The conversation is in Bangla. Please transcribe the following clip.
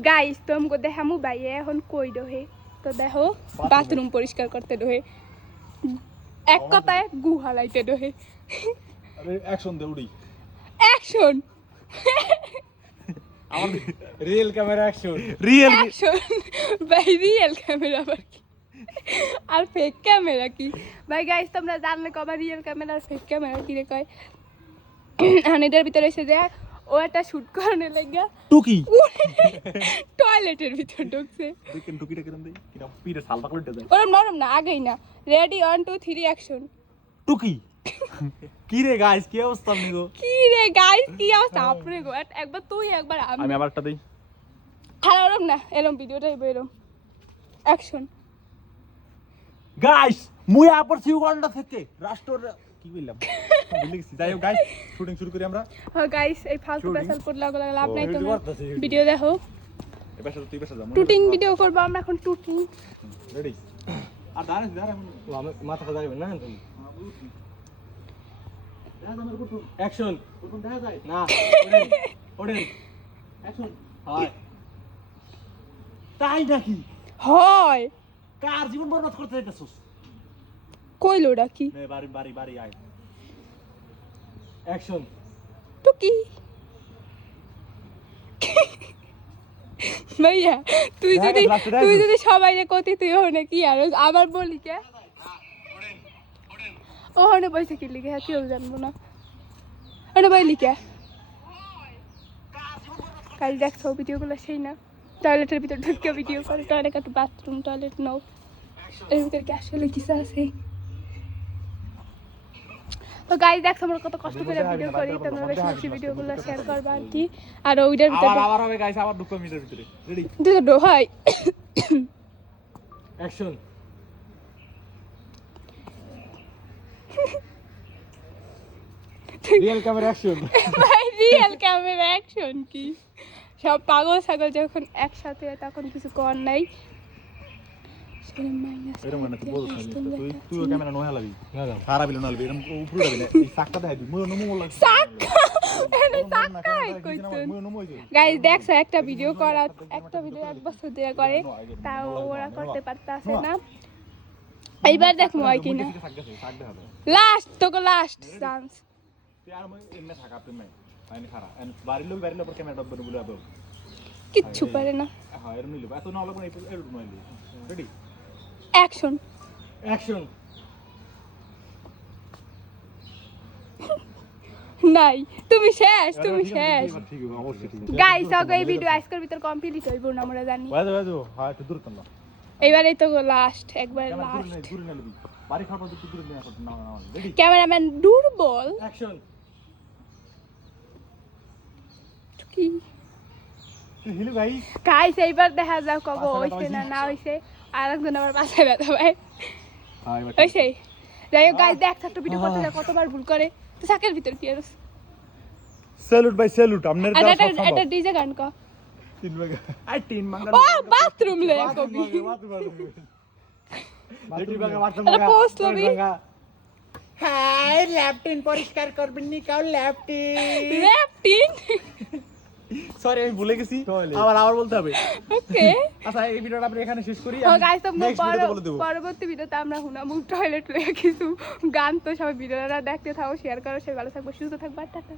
গাইস তোমগো দেখামু ভাইয়া এখন কই রহে তো দেখো বাথরুম পরিষ্কার করতে রহে এক কথায় গু হালাইতে রহে আরে অ্যাকশন দে উড়ি অ্যাকশন আমার রিয়েল ক্যামেরা অ্যাকশন অ্যাকশন ভাই রিয়েল ক্যামেরা আবার কি আর ফেক ক্যামেরা কি ভাই গাইস তোমরা জানলে কবা রিয়েল ক্যামেরা আর ফেক ক্যামেরা কি রে কয় হানিটার ভিতরে এসে যায় ও একটা শুট করানোর লাগা টুকি টয়লেটের ভিতর ঢুকছে দেখেন টুকিটা কেমন দেই কিনা পিরে সালটা করে দেয় ওরম নরম না আগেই না রেডি 1 2 3 অ্যাকশন টুকি কি রে গাইস কি অবস্থা আপনি গো কি রে গাইস কি অবস্থা আপনি গো একবার তুই একবার আমি আবার একটা দেই আর ওরম না এরম ভিডিওটাই বেরো অ্যাকশন গাইস মুই আপর সিউগান্ডা থেকে রাষ্ট্র কি বললাম ভুলে গেছি যাই হোক গাইস শুটিং শুরু করি আমরা হ্যাঁ গাইস এই ফালতু বেসাল পড়লা গলা লাভ নাই তোমরা ভিডিও দেখো এবার তুই বেসা যা টুটিং ভিডিও করব আমরা এখন টুটিং রেডি আর দাঁড়া দাঁড়া আমি মাথাটা যাবে না তুমি অ্যাকশন প্রথম দেখা যায় না ওড়েন অ্যাকশন হয় তাই নাকি হয় কার জীবন বরবাদ করতে যাইতাছস কইলোটা কি নে বাড়ি বাড়ি বাড়ি আয় অ্যাকশন টুকি ভাইয়া তুই যদি সবাইরে কতি তুই ওখানে কি আর আবার বলি কে ওখানে বসে কি লিখে হ্যাঁ কেউ জানবো না ওখানে বই লিখে কাল দেখছো ভিডিওগুলো সেই না টয়লেটের ভিতর ঢুকে ভিডিও করে টয়লেট একটা বাথরুম টয়লেট নাও এর ভিতরে কি আসলে কিছু আছে তো গাইস দেখো আমরা কত কষ্ট করে ভিডিও করি তোমরা বেশি বেশি ভিডিওগুলো শেয়ার করবা আর কি আর ওইটার ভিতরে আবার হবে গাইস আবার ঢুকো মিটার ভিতরে রেডি দুটো ডো হয় অ্যাকশন রিয়েল ক্যামেরা অ্যাকশন ভাই রিয়েল ক্যামেরা অ্যাকশন কি সব পাগল ছাগল যখন একসাথে তখন কিছু কর নাই এরকম না তুই বলছ তুই তুই ক্যামেরা নয় হালাবি খারাপ বিল নলবি এরকম উপরে যাবি না এই সাকটা দেখাবি মই নমো লাগছে সাক্কা এনে সাক্কাই কইছেন গাইস দেখছো একটা ভিডিও এক বছর ধরে করে তাও ওরা করতে পারতাছে না এইবার দেখমু হয় কিনা লাস্ট তোকে লাস্ট চান্স তুই আর মই এমনে থাকা তুমি আইনে খারাপ এন্ড বাড়িলো পর ক্যামেরা ডববে বলে আবে কিচ্ছু পারে না হ্যাঁ এরম নিলো এত না লাগবে এরকম নইলো রেডি অ্যাকশন অ্যাকশন নাই তুমি শেষ ঠিক অবশ্যই ঠিক গাইস আগে এই ভিডিও আজকের ভিতর কমপ্লিট হইব না আমরা জানি বাজো হ্যাঁ একটু দূর না এইবারই তো লাস্ট একবার লাস্ট দূর না লবি বাড়ি খাবার একটু দূর নিয়ে আসো না রেডি ক্যামেরাম্যান দুর্বল অ্যাকশন কি তুই হিলু ভাই গাইস এইবার দেখা যাও কব হইছে না হইছে আরেকজন আবার পাশে ব্যথা ভাই হ্যাঁ এবার হইছে যাই হোক গাইস দেখ একটা ভিডিও করতে যা কতবার ভুল করে তো সাকের ভিতর কি আর স্যালুট ভাই স্যালুট আপনার দাও সব সম্ভব এটা ডিজে গান কো তিন বাগা আই তিন মাঙ্গা ও বাথরুম লে কবি বাথরুম বাগা এটা পোস্ট লবি হাই ল্যাপটিন পরিষ্কার করবেন নি কাও ল্যাপটিন সরি আমি ভুলে গেছি আবার বলতে হবে ওকে আচ্ছা এই ভিডিওটা আমরা এখানে শেষ করি ও গাইস তো নেক্সট ভিডিওতে বলে দেব পরবর্তী ভিডিওতে আমরা হুনামু টয়লেট লয়ে কিছু গান তো সবাই ভিডিওটা দেখতে থাকো শেয়ার করো সবাই ভালো থাকবো সুস্থ থাকবা টাটা